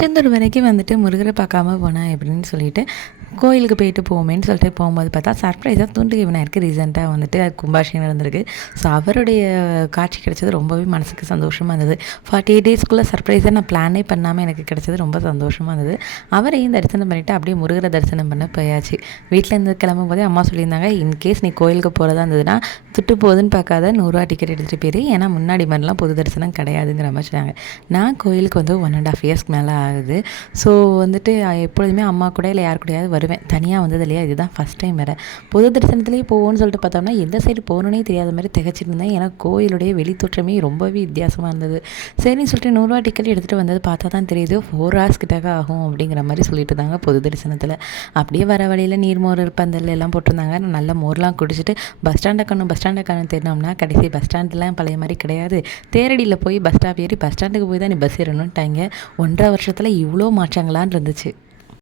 திருச்செந்தூர் வரைக்கும் வந்துட்டு முருகரை பார்க்காம போனேன் அப்படின்னு சொல்லிட்டு கோயிலுக்கு போயிட்டு போவோமேன்னு சொல்லிட்டு போகும்போது பார்த்தா சர்ப்ரைஸாக தூண்டுகை விநாயகருக்கு ரீசெண்டாக வந்துட்டு கும்பாபிஷேகம் நடந்திருக்கு. ஸோ அவருடைய காட்சி கிடைச்சது ரொம்பவே மனசுக்கு சந்தோஷமாக இருந்தது. 48 டேஸ்க்குள்ளே சர்ப்ரைஸாக நான் பிளானே பண்ணாமல் எனக்கு கிடைச்சது ரொம்ப சந்தோஷமாக இருந்தது. அவரையும் தரிசனம் பண்ணிவிட்டு அப்படியே முருகரை தரிசனம் பண்ண போயாச்சு. வீட்டில் இருந்து கிளம்பும் போதே அம்மா சொல்லியிருந்தாங்க, இன்கேஸ் நீ கோயிலுக்கு போகிறதா இருந்ததுன்னா துட்டு போகுதுன்னு பார்க்காத 100 டிக்கெட் எடுத்துகிட்டு போயிரு, ஏன்னா முன்னாடி மாதிரிலாம் பொது தரிசனம் கிடையாதுங்கிற மாதிரி சொன்னாங்க. நான் கோயிலுக்கு வந்து 1.5 இயர்ஸ்க்கு மேலே ஆகுது. ஸோ வந்துட்டு எப்பொழுதுமே அம்மா கூட இல்லை யார் கூடயாவது வருவேன். தனியாக வந்தது இல்லையா, இதுதான் ஃபஸ்ட் டைம் வேறு. பொது தரிசனத்துலேயே போவோன்னு சொல்லிட்டு பார்த்தோம்னா எந்த சைடு போகணுன்னே தெரியாத மாதிரி திகச்சிட்டு இருந்தேன். ஏன்னா கோயிலுடைய வெளித்தோற்றமே ரொம்பவே வித்தியாசமாக இருந்தது. சரின்னு சொல்லிட்டு 100 டிக்கெட் எடுத்துகிட்டு வந்தது பார்த்தா தான் தெரியுது 4 ஹவர்ஸ் கிட்டக்க ஆகும் அப்படிங்கிற மாதிரி சொல்லிட்டு இருந்தாங்க பொது தரிசனத்தில். அப்படியே வர வழியில் நீர்மோர் பந்தல் எல்லாம் போட்டிருந்தாங்க. நான் நல்ல மோர்லாம் குடிச்சிட்டு பஸ் ஸ்டாண்டை காணும் தேடினோம்னா கடைசி பஸ் ஸ்டாண்ட்லாம் பழைய மாதிரி கிடையாது. தேரடியில் போய் பஸ் ஸ்டாப் ஏறி பஸ் ஸ்டாண்டுக்கு போய் தான் நீ பஸ் ஏறணுன்ட்டாங்க. 1.5 வருஷத்தில் இவ்வளோ மாற்றங்களான்னு இருந்துச்சு.